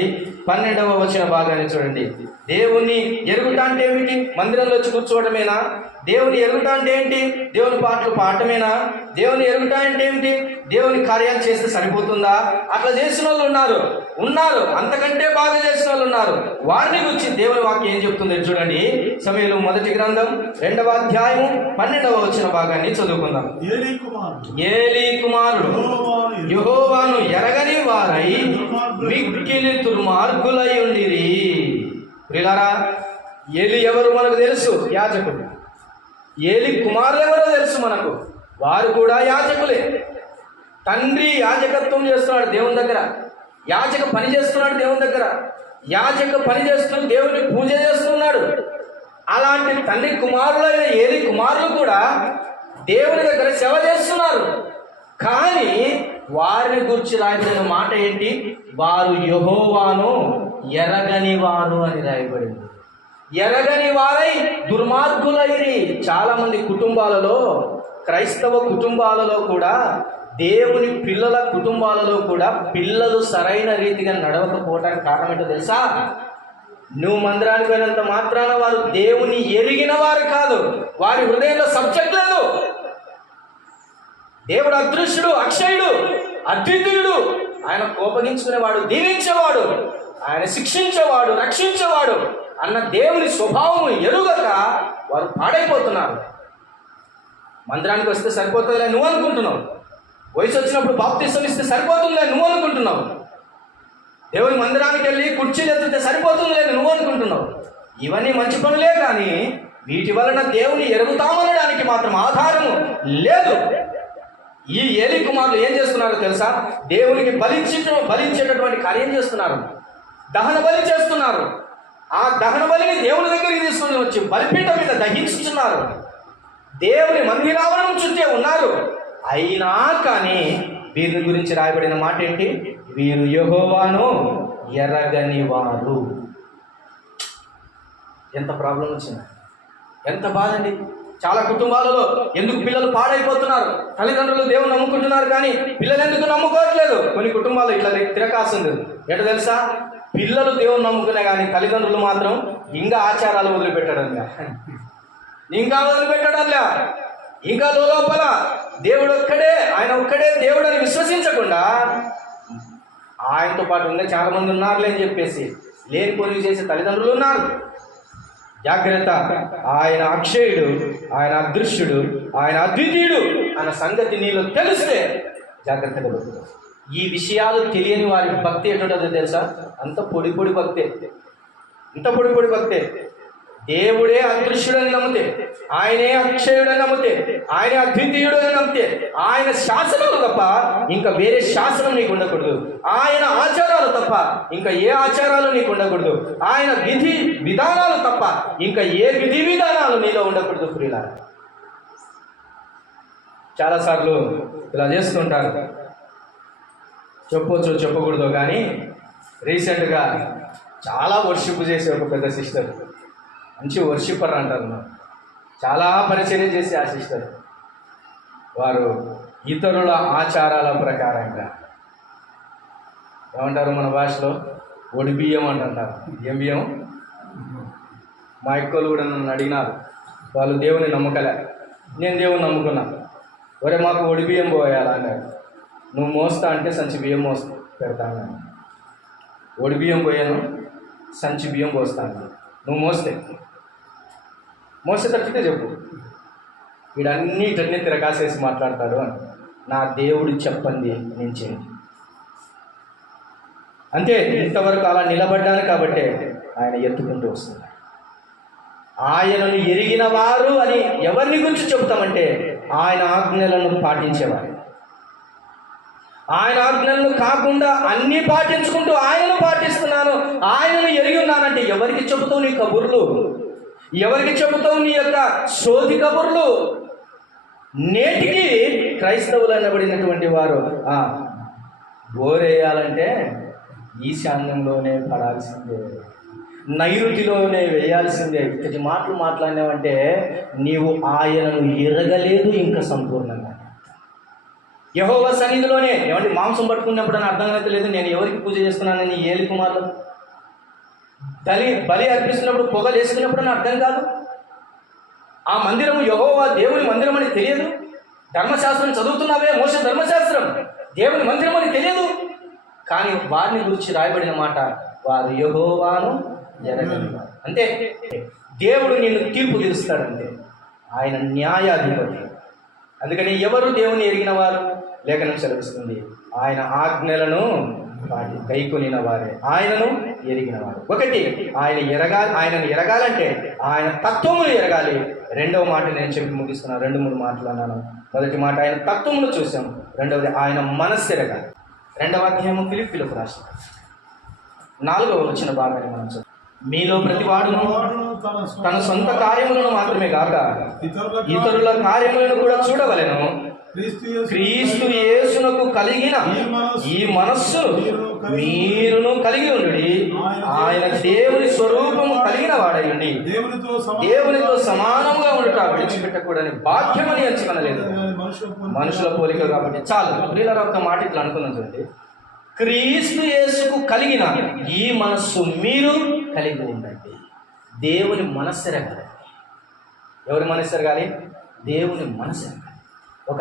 12వ వచన భాగాన్ని చూడండి. దేవుని ఎరుగుట అంటే ఏమిటి? మందిరంలో వచ్చి కూర్చోవడమేనా? దేవుని ఎరుగుట అంటే ఏంటి? దేవుని పాటలు పాడటమేనా? దేవుని ఎరుగుట అంటే ఏమిటి? దేవుని కార్యాలు చేస్తే సరిపోతుందా? అట్లా చేసిన వాళ్ళు ఉన్నారు, అంతకంటే బాగా చేసిన వాళ్ళు ఉన్నారు. వారిని గురించి దేవుని వాక్యం ఏం చెప్తుంది చూడండి. సమూయేలు మొదటి గ్రంథం 2వ అధ్యాయం 12వ వచన భాగాన్ని చదువుకుందాం. ఏలీ కుమారుడు యెహోవాను ఎరగని వారై మిక్కిలి దుర్మార్గులై ఉండిరి. ప్రియులారా, ఏలి ఎవరు మనకు తెలుసు, యాజకుడు. ఏలి కుమారులు ఎవరో తెలుసు మనకు, వారు కూడా యాజకులే. తండ్రి యాజకత్వం చేస్తున్నాడు దేవుని దగ్గర, యాజక పని చేస్తున్నాడు దేవుని దగ్గర, యాజక పని చేస్తూ దేవుని పూజ చేస్తున్నాడు. అలాంటి తండ్రి కుమారులైన ఏలి కుమారులు కూడా దేవుని దగ్గర సేవ చేస్తున్నారు. కానీ వారిని గురించి రాయబడిన మాట ఏంటి? వారు యెహోవాను ఎరగని వారు అని రాయబడింది. ఎరగని వారై దుర్మార్గులైరి. చాలా మంది కుటుంబాలలో, క్రైస్తవ కుటుంబాలలో కూడా, దేవుని పిల్లల కుటుంబాలలో కూడా పిల్లలు సరైన రీతిగా నడవకపోవడానికి కారణం ఏంటో తెలుసా? నువ్వు మందిరానికి పోయినంత మాత్రాన వారు దేవుని ఎరిగిన వారు కాదు, వారి హృదయంలో సబ్జెక్ట్ లేదు. దేవుడు అదృశ్యుడు, అక్షయుడు, అద్వితీయుడు. ఆయన కోపగించుకునేవాడు, దీవించేవాడు, ఆయన శిక్షించేవాడు, రక్షించేవాడు అన్న దేవుని స్వభావము ఎరుగక వారు పాడైపోతున్నారు. మందిరానికి వస్తే సరిపోతుందిలే నువ్వు అనుకుంటున్నావు, వయసు వచ్చినప్పుడు బాప్తిసం ఇస్తే సరిపోతుందిలే నువ్వు అనుకుంటున్నావు, దేవుని మందిరానికి వెళ్ళి కుర్చీలు ఎత్తితే సరిపోతుందిలే నువ్వు అనుకుంటున్నావు. ఇవన్నీ మంచి పనులే, కానీ వీటి వలన దేవుని ఎరుగుతామనడానికి మాత్రం ఆధారము లేదు. ఈ ఏలి కుమారులు ఏం చేస్తున్నారో తెలుసా? దేవునికి బలించేటటువంటి కార్యం చేస్తున్నారు, దహన బలి చేస్తున్నారు. ఆ దహన బలిని దేవుని దగ్గరికి తీసుకుని వచ్చి బలిపీఠం మీద దహించుతున్నారు. దేవుని మందిరావరణం చుట్టే ఉన్నారు. అయినా కానీ వీరి గురించి రాయబడిన మాట ఏంటి? వీరు యెహోవాను ఎరగని వారు. ఎంత ప్రాబ్లం వచ్చింది, ఎంత బాధ అండి. చాలా కుటుంబాలలో ఎందుకు పిల్లలు పాడైపోతున్నారు? తల్లిదండ్రులు దేవుని నమ్ముకుంటున్నారు, కానీ పిల్లలు ఎందుకు నమ్ముకోవట్లేదు? కొన్ని కుటుంబాలు ఇట్లా తిరకాస్తుంది. ఏంటో తెలుసా? పిల్లలు దేవుని నమ్ముకునే కానీ తల్లిదండ్రులు మాత్రం ఇంకా ఆచారాలు వదిలిపెట్టడంలా, ఇంకా వదిలిపెట్టడంలా, ఇంకా లోపల దేవుడు ఒక్కడే, ఆయన ఒక్కడే దేవుడు అని విశ్వసించకుండా ఆయనతో పాటు ఇంకా చాలా మంది ఉన్నారులే అని చెప్పేసి లేని పనులు చేసే తల్లిదండ్రులు ఉన్నారు. జాగ్రత్త. ఆయన అక్షయుడు, ఆయన అదృశ్యుడు, ఆయన అద్వితీయుడు అన్న సంగతి నీలో తెలిస్తే జాగ్రత్తగా బతుకు. ఈ విషయాలు తెలియని వారి భక్తి ఎటుంటుందో తెలుసా? అంత పొడి పొడి భక్తే, అంత పొడి పొడి భక్తే. దేవుడే అదృశ్యుడని నమ్మితే, ఆయనే అక్షయుడని నమ్మితే, ఆయనే అద్వితీయుడు అని నమ్మితే, ఆయన శాసనాలు తప్ప ఇంకా వేరే శాసనం నీకు ఉండకూడదు. ఆయన ఆచారాలు తప్ప ఇంకా ఏ ఆచారాలు నీకు ఉండకూడదు. ఆయన విధి విధానాలు తప్ప ఇంకా ఏ విధి విధానాలు నీలో ఉండకూడదు. ప్రియులారా, చాలాసార్లు ఇలా చేస్తుంటారు. చెప్పొచ్చు చెప్పకూడదు, కానీ రీసెంట్గా చాలా వర్షిప్ చేసే ఒక పెద్ద సిస్టర్, మంచి వర్షిప్పర్ అంటారు, చాలా పరిచర్య చేసే ఆ సిస్టర్, వారు ఇతరుల ఆచారాల ప్రకారంగా ఏమంటారు మన భాషలో? ఒడి బియ్యం అంటుంటారు. ఏం బియ్యం? మా ఎక్కువలు కూడా నన్ను అడిగినారు, వాళ్ళు దేవుని నమ్మకలే, నేను దేవుని నమ్ముకున్నా. ఒరే మాకు ఒడి బియ్యం పోయాలా అన్నారు. నువ్వు మోస్తా అంటే సంచి బియ్యం పెడతాను. ఒడి బియ్యం పోయాను, సంచి బియ్యం పోస్తాను. నువ్వు మోస్తే తప్పితే చెప్పు. వీడన్నిటిని తిరగాసేసి మాట్లాడతాడు అని. నా దేవుడు చెప్పండి నేను చేయండి అంతే. ఇంతవరకు అలా నిలబడ్డాను కాబట్టే ఆయన ఎత్తుకుంటూ వస్తున్నాడు. ఆయనను ఎరిగిన వారు అని ఎవరిని గురించి చెబుతామంటే ఆయన ఆజ్ఞలను పాటించేవారు. ఆయన ఆజ్ఞలను కాకుండా అన్నీ పాటించుకుంటూ ఆయనను పాటిస్తున్నాను, ఆయనను ఎరిగి ఉన్నానంటే ఎవరికి చెబుతావు నీ కబుర్లు? ఎవరికి చెబుతావు నీ యొక్క సోది కబుర్లు? నేటికి క్రైస్తవులు అనబడినటువంటి వారు బోరేయాలంటే ఈశాన్యంలోనే పడాల్సిందే, నైరుతిలోనే వేయాల్సిందే. ఇక్కడి మాటలు మాట్లాడినావంటే నీవు ఆయనను ఎరగలేదు ఇంకా సంపూర్ణంగా. యెహోవా సన్నిధిలోనే ఏమంటే మాంసం పట్టుకున్నప్పుడు అని అర్థం లేదు. నేను ఎవరికి పూజ చేస్తున్నానని ఏలి కుమారులు బలి అర్పిస్తున్నప్పుడు పొగలు వేసుకున్నప్పుడు అని అర్థం కాదు. ఆ మందిరము యెహోవా దేవుని మందిరం అని తెలియదు. ధర్మశాస్త్రం చదువుతున్నావే, మోషే ధర్మశాస్త్రం, దేవుని మందిరం అని తెలియదు. కానీ వారిని గురించి రాయబడిన మాట, వారు యెహోవాను ఎరగని వారు. అంతే, దేవుడు నిన్ను తీర్పు తీరుస్తాడంటే. ఆయన న్యాయాధిపతి. అందుకని ఎవరు దేవుని ఎరిగిన వారు? లేఖనం సెలవిస్తుంది, ఆయన ఆజ్ఞలను వాటి గైకొనిన వారే ఆయనను ఎరిగిన వారు. ఒకటి, ఆయనను ఎరగాలంటే ఆయన తత్వమును ఎరగాలి. రెండవ మాట నేను చెప్పి ముగిస్తున్నాను, 2-3 మాటలు అన్నాను. మొదటి మాట ఆయన తత్వమును చూసాం, రెండవది ఆయన మనస్సు ఎరగాలి. 2వ అధ్యాయము ఫిలిప్పీయులకు రాసిన 4వ వచన భాగాన్ని మనం చూద్దాం. మీలో ప్రతివాడును తన సొంత కార్యములను మాత్రమే కాక ఇతరుల కార్యములను కూడా చూడవలెను. క్రీస్తు యేసునకు కలిగిన ఈ మనస్సు మీరును కలిగి ఉండి ఆయన దేవుని స్వరూపము కలిగిన వాడయుండి దేవునితో సమానంగా ఉండుట విడిచిపెట్టకూడని భాగ్యమని ఎంచుకొనలేదు, మనుషుల పోలిక కాబట్టి. చాలు ప్రియులారా, ఒక్క మాట ఇట్లా అనుకున్నాం చూడండి. క్రీస్తు యేసుకు కలిగిన ఈ మనస్సు మీరు కలిగి ఉండండి. దేవుని మనస్సు ఎరగాలి. ఎవరి మనస్సు ఎరగాలి? దేవుని మనస్సు ఎరగాలి. ఒక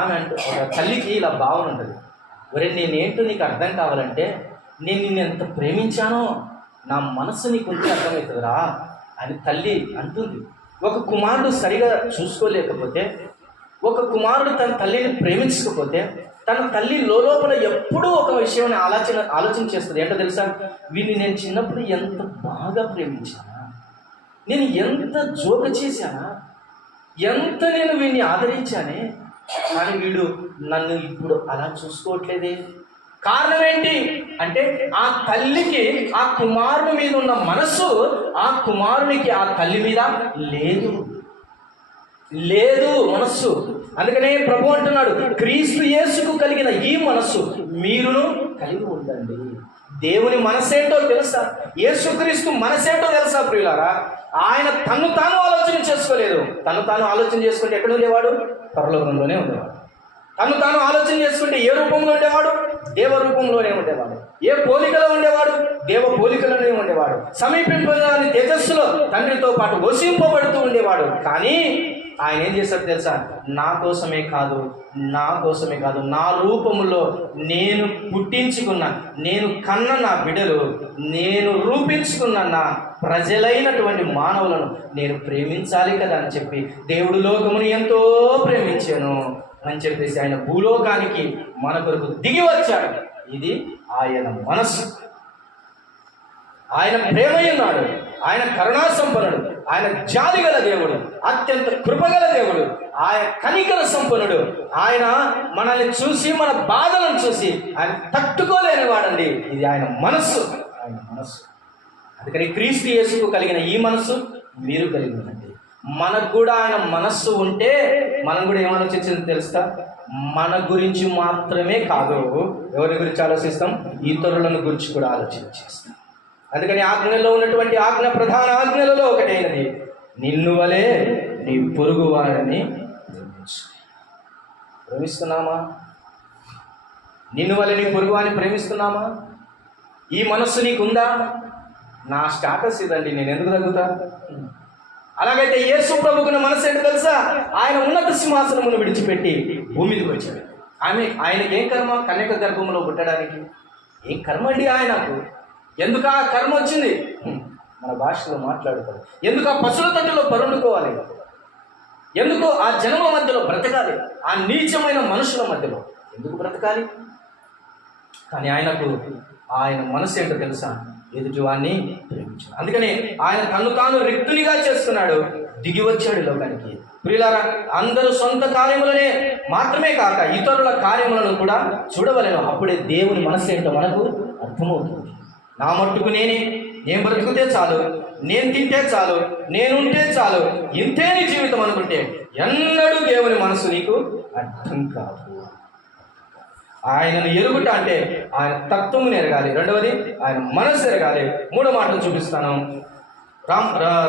ఆమె అంటే, ఒక తల్లికి ఇలా భావన ఉంటుంది, ఒరే నేనేంటో నీకు అర్థం కావాలంటే నేను నిన్ను ఎంత ప్రేమించానో నా మనస్సు నీకు ఉంటే అర్థమవుతుందిరా అని తల్లి అంటుంది. ఒక కుమారుడు సరిగా చూసుకోలేకపోతే, ఒక కుమారుడు తన తల్లిని ప్రేమించకపోతే, తన తల్లి లోపల ఎప్పుడూ ఒక విషయాన్ని ఆలోచన చేస్తుంది. ఏంటో తెలుసా? వీడిని నేను చిన్నప్పుడు ఎంత బాగా ప్రేమించానా, నేను ఎంత జోక చేశానా, ఎంత నేను వీడిని ఆదరించానే, కానీ వీడు నన్ను ఇప్పుడు అలా చూసుకోవట్లేదే. కారణం ఏంటి అంటే, ఆ తల్లికి ఆ కుమారుని మీద ఉన్న మనస్సు ఆ కుమారునికి ఆ తల్లి మీద లేదు మనస్సు. అందుకనే ప్రభు అంటున్నాడు, క్రీస్తు యేసుకు కలిగిన ఈ మనస్సు మీరును కలిగి ఉండండి. దేవుని మనసేంటో తెలుసా? యేసుక్రీస్తు మనసేంటో తెలుసా ప్రియులారా? ఆయన తను తాను ఆలోచన చేసుకోలేదు. తను తాను ఆలోచన చేసుకుంటే ఎక్కడ ఉండేవాడు? పరలోకంలోనే ఉండేవాడు. తను తాను ఆలోచన చేసుకుంటే ఏ రూపంలో ఉండేవాడు? దేవ రూపంలోనే ఉండేవాడు. ఏ పోలికలో ఉండేవాడు? దేవ పోలికలోనే ఉండేవాడు. సమీపింపని తేజస్సులో తండ్రితో పాటు వసింపబడుతూ ఉండేవాడు. కానీ ఆయన ఏం చేశాడు తెలుసా? నా కోసమే కాదు నా రూపములో నేను పుట్టించుకున్న, నేను కన్న నా బిడ్డలు, నేను రూపించుకున్న నా ప్రజలైనటువంటి మానవులను నేను ప్రేమించాలి కదా అని చెప్పి దేవుడు లోకమును ఎంతో ప్రేమించాను అని చెప్పేసి ఆయన భూలోకానికి మన కొరకు దిగి వచ్చాడు. ఇది ఆయన మనస్సు. ఆయన ప్రేమయున్నాడు, ఆయన కరుణా సంపన్నుడు, ఆయన జాలిగల దేవుడు, అత్యంత కృపగల దేవుడు, ఆయన కనికర సంపన్నుడు. ఆయన మనల్ని చూసి, మన బాధలను చూసి ఆయన తట్టుకోలేని వాడండి. ఇది ఆయన మనస్సు. అందుకని క్రీస్తు యేసుకు కలిగిన ఈ మనస్సు మీరు కలిగి ఉండండి. మనకు కూడా ఆయన మనస్సు ఉంటే మనం కూడా ఏమాలోచించింది తెలుస్తా? మన గురించి మాత్రమే కాదు, ఎవరి గురించి ఆలోచిస్తాం? ఇతరులను గురించి కూడా ఆలోచన చేస్తాం. అందుకని ఆజ్ఞలో ఉన్నటువంటి ఆజ్ఞ, ప్రధాన ఆజ్ఞలలో ఒకటైనది, నిన్ను వలే నీ పొరుగు వారిని ప్రేమిస్తున్నామా? నిన్ను వలే నీ పొరుగు వారిని ప్రేమిస్తున్నామా? ఈ మనస్సు నీకుందా? నా స్టాటస్ ఇదండి, నేను ఎందుకు తగ్గుతా? అలాగైతే యేసు ప్రభుకున్న మనసు ఏంటో తెలుసా? ఆయన ఉన్నత సింహాసనమును విడిచిపెట్టి భూమి మీదకి వచ్చాడు. ఆయనకి ఏం కర్మ? కన్యక గర్భంలో పుట్టడానికి ఏం కర్మ అండి ఆయనకు? ఎందుకు ఆ కర్మ వచ్చింది? మన భాషలో మాట్లాడుతారు. ఎందుకు ఆ పశువుల తట్టులో పరుండుకోవాలి? ఎందుకు ఆ జన్మ మధ్యలో బ్రతకాలి? ఆ నీచమైన మనుషుల మధ్యలో ఎందుకు బ్రతకాలి? కానీ ఆయన మనసు ఏంటో తెలుసా? ఎదుటివాన్ని ప్రేమించాడు. అందుకని ఆయన తను తాను రిక్తునిగా చేసుకున్నాడు, దిగి వచ్చాడు లోకానికి. ప్రియులారా, అందరూ సొంత కార్యములనే మాత్రమే కాక ఇతరుల కార్యములను కూడా చూడవలెను. అప్పుడే దేవుని మనసు ఏంటో మనకు అర్థమవుతుంది. నా మట్టుకు నేను బ్రతుకుతే చాలు, నేను తింటే చాలు, నేనుంటే చాలు, ఇంతే నీ జీవితం అనుకుంటే ఎన్నడూ దేవుని మనసు నీకు అర్థం కాదు. ఆయనను ఎరుగుట అంటే ఆయన తత్వమును ఎరగాలి. రెండవది ఆయన మనస్సు ఎరగాలి. 3వ మాటలు చూపిస్తాను.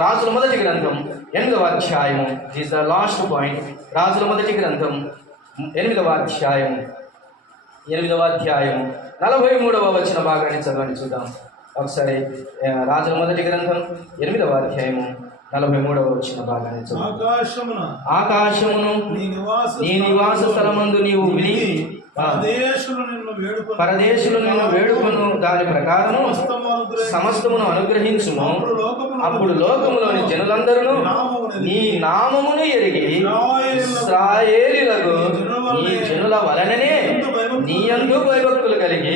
రాజుల మొదటి గ్రంథం 8వ అధ్యాయము. This the last point. రాజుల మొదటి గ్రంథం 8వ అధ్యాయం 43వ వచన భాగాన్ని చదవండి, చూద్దాం ఒకసారి. రాజుల మొదటి గ్రంథం 8వ అధ్యాయము 43వ వచన భాగాన్ని చదువు. ఆకాశమును నీ నివాస స్థలమందు నీవు విని పరదేశులు నిన్ను వేడుకొను దాని ప్రకారము సమస్తమును అనుగ్రహించుము. అప్పుడు లోకములోని జనులందరూ నీ నామమును ఎరిగి ఇశ్రాయేలీయులకు ఈ జనుల వలననే నీ యందు భయభక్తులు కలిగి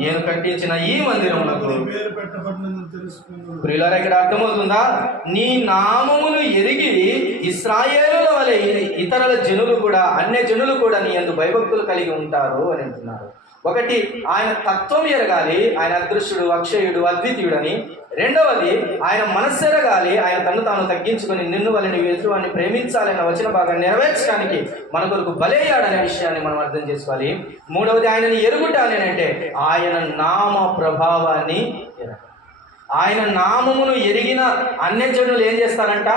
నేను కట్టించిన ఈ మందిరములకు. ప్రియులారా, ఇక్కడ అర్థమవుతుందా? నీ నామమును ఎరిగి ఇశ్రాయేలుల వలె ఇతరుల జనులు కూడా, అన్య జనులు కూడా నీ యందు భయభక్తులు కలిగి ఉంటారు అని అంటున్నారు. ఒకటి, ఆయన తత్వం ఎరగాలి, ఆయన అదృశ్యుడు, అక్షయుడు, అద్వితీయుడని. రెండవది, ఆయన మనస్సు ఎరగాలి, ఆయన తను తాను తగ్గించుకొని నిన్ను వలె నీ ఎదుటివాడిని ప్రేమించాలన్న వచన భాగాన్ని నెరవేర్చడానికి మన కొరకు బలయ్యాడనే విషయాన్ని మనం అర్థం చేసుకోవాలి. మూడవది, ఆయనని ఎరుగుట అని అంటే ఆయన నామ ప్రభావాన్ని ఎరగాలి. ఆయన నామమును ఎరిగిన అన్యజనులు ఏం చేస్తారంట?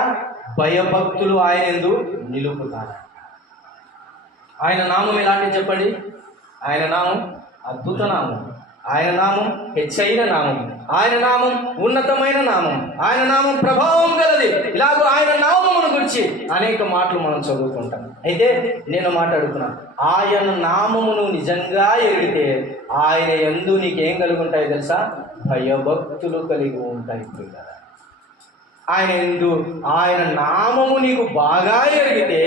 భయభక్తులు ఆయన యందు నిలుపుతారు. ఆయన నామం ఎలాంటిది చెప్పండి? ఆయన నామం అద్భుత నామం, ఆయన నామం హెచ్చైన నామం, ఆయన నామం ఉన్నతమైన నామం, ఆయన నామం ప్రభావం గలది. ఇలాగూ ఆయన నామమును గురించి అనేక మాటలు మనం చదువుకుంటాం. అయితే నేను మాట్లాడుతున్నాను, ఆయన నామమును నిజంగా ఎరిగితే ఆయన యందు నీకేం కలిగి ఉంటాయో తెలుసా? భయభక్తులు కలిగి ఉంటాయి. ఆయన యందు ఆయన నామము నీకు బాగా ఎరిగితే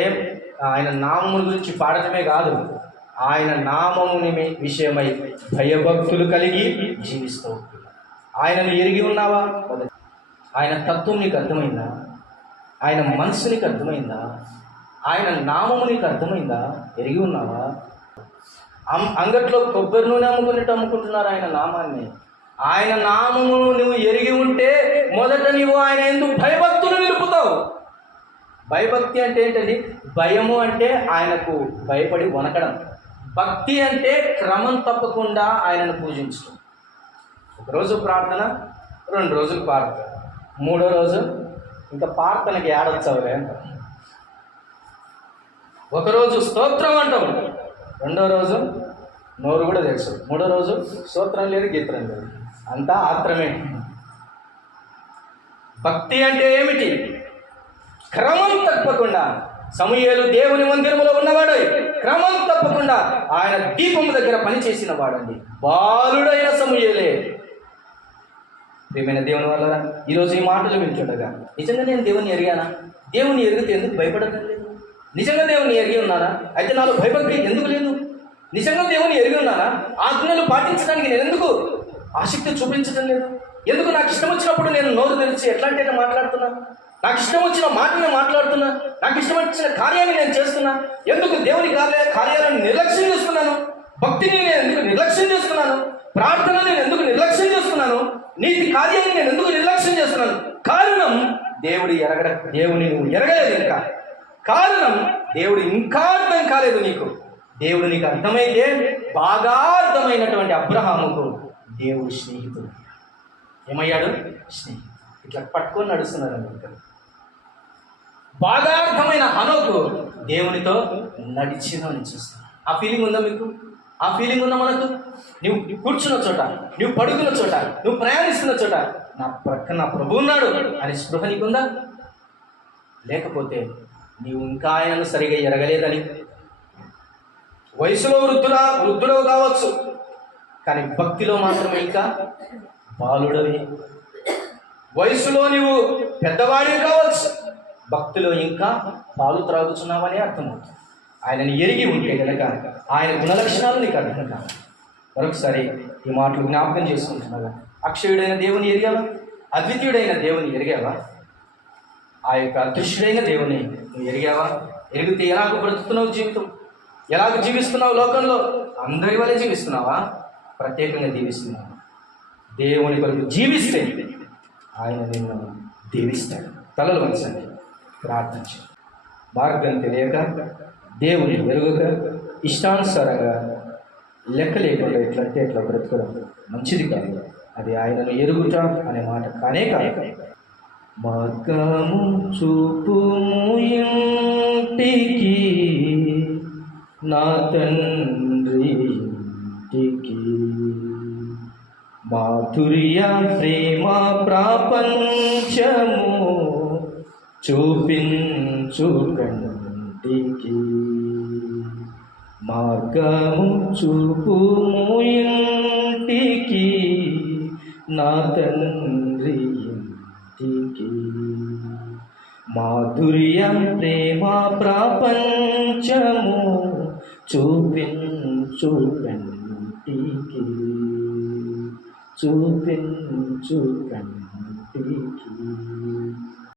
ఆయన నామము గురించి పాడటమే కాదు, ఆయన నామముని విషయమై భయభక్తులు కలిగి జీవిస్తూ. ఆయనను ఎరిగి ఉన్నావా? ఆయన తత్వం నీకు అర్థమైందా? ఆయన మనసు నీకు అర్థమైందా? ఆయన నామము నీకు అర్థమైందా? ఎరిగి ఉన్నావా? అంగట్లో కొబ్బరి నూనె అమ్ముకుంటున్నారు ఆయన నామాన్ని. ఆయన నామమును నువ్వు ఎరిగి ఉంటే మొదట నువ్వు ఆయన ఎందుకు భయభక్తులు నిలుపుతావు. భయభక్తి అంటే ఏంటండి? భయము అంటే ఆయనకు భయపడి వణకడం. భక్తి అంటే క్రమం తప్పకుండా ఆయనను పూజించడం. ఒకరోజు ప్రార్థన, 2 రోజులు ప్రార్థన, 3వ రోజు ఇంకా ప్రార్థనకి ఏడొచ్చావులే అంట. ఒకరోజు స్తోత్రం అంటాం, 2వ రోజు నోరు కూడా తెలుసు, 3వ రోజు స్తోత్రం లేదు, గీత్రం లేదు, అంతా ఆత్రమే. భక్తి అంటే ఏమిటి? క్రమం తప్పకుండా. సమూయేలు దేవుని మందిరములో ఉన్నవాడు, క్రమం తప్పకుండా ఆయన దీపము దగ్గర పనిచేసిన వాడండి, బాలుడైన సమూయేలే. ప్రియమైన దేవుని వల్ల ఈరోజు ఈ మాటలు వింటుండగా నిజంగా నేను దేవుని ఎరిగానా? దేవుని ఎరిగితే ఎందుకు భయపడటం లేదు? నిజంగా దేవుని ఎరిగి ఉన్నానా? అయితే నాలో భయభక్తి ఎందుకు లేదు? నిజంగా దేవుని ఎరిగి ఉన్నానా? ఆజ్ఞలు పాటించడానికి నేను ఎందుకు ఆసక్తి చూపించడం లేదు? ఎందుకు నాకు ఇష్టం వచ్చినప్పుడు నేను నోరు తెరిచి ఎట్లాంటి మాట్లాడుతున్నా? నాకు ఇష్టం వచ్చిన మాటను మాట్లాడుతున్నా, నాకు ఇష్టం వచ్చిన కార్యాన్ని నేను చేస్తున్నా. ఎందుకు దేవుని కార్యాలను నిర్లక్ష్యం చేస్తున్నాను? భక్తిని నేను ఎందుకు నిర్లక్ష్యం చేస్తున్నాను? ప్రార్థన నేను ఎందుకు నిర్లక్ష్యం చేస్తున్నాను? నీతి కార్యాన్ని నేను ఎందుకు నిర్లక్ష్యం చేస్తున్నాను? కారణం దేవుని నువ్వు ఎరగలేదు ఇంకా. కారణం దేవుడు ఇంకా అర్థం కాలేదు నీకు. దేవుడు నీకు అర్థమైతే బాగా అర్థమైనటువంటి అబ్రహాముకు దేవుడు స్నేహితుడు ఏమయ్యాడు? స్నేహితుడు. ఇట్లా పట్టుకొని నడుస్తున్నారు ఇంకా. బాగా అర్థమైన హనోకు దేవునితో నడిచిందని చూస్తాను. ఆ ఫీలింగ్ ఉందా మీకు? ఆ ఫీలింగ్ ఉందా మనకు? నువ్వు కూర్చున్న చోట, నువ్వు పడుకున్న చోట, నువ్వు ప్రయాణిస్తున్న చోట నా ప్రక్కన నా ప్రభు ఉన్నాడు అని స్పృహ నీకుందా? లేకపోతే నీవు ఇంకా ఆయనను సరిగా ఎరగలేదని. వయసులో వృద్ధుడవు కావచ్చు, కానీ భక్తిలో మాత్రమే ఇంకా బాలుడవే. వయసులో నీవు పెద్దవాడివి కావచ్చు, భక్తిలో ఇంకా పాలు త్రాగుతున్నావని అర్థమవుతుంది. ఆయనని ఎరిగి ఉంటే కనుక ఆయన గుణలక్షణాలు నీకు అర్థం కాదు. మరొకసారి ఈ మాటలు జ్ఞాపకం చేసుకుంటున్నావా? అక్షయుడైన దేవుని ఎరిగావా? అద్వితీయుడైన దేవుని ఎరిగావా? ఆ యొక్క అదృశ్యుడైన దేవుని నువ్వు ఎరిగావా? ఎరిగితే ఎలాగ బ్రతుకుతున్నావు? జీవితం ఎలాగ జీవిస్తున్నావు? లోకంలో అందరి వల్లే జీవిస్తున్నావా? ప్రత్యేకంగా జీవిస్తున్నావా? దేవుని కొరకు జీవిస్తే ఆయన నిన్ను దీవిస్తాడు. తలలు వంచండి, ప్రార్థించు. మార్గం తెలియక, దేవుని ఎరుగక, ఇష్టానుసారంగా లెక్క లేకుండా ఎట్లంటే ఎట్లా బ్రతకడం మంచిది కాదు. అది ఆయనను ఎరుగుట అనే మాట కానే కాదు. మార్గము చూపుము ఇంటికి, నా తండ్రి ఇంటికి, మాధుర్య ప్రేమ ప్రాపంచము చూపించు కంటికి. మార్గము చూపుము ఇంటికి, నా తండ్రి ఇంటికి, మాధుర్య ప్రేమ ప్రాపంచము చూపించు కంటికి, చూపించు కంటికి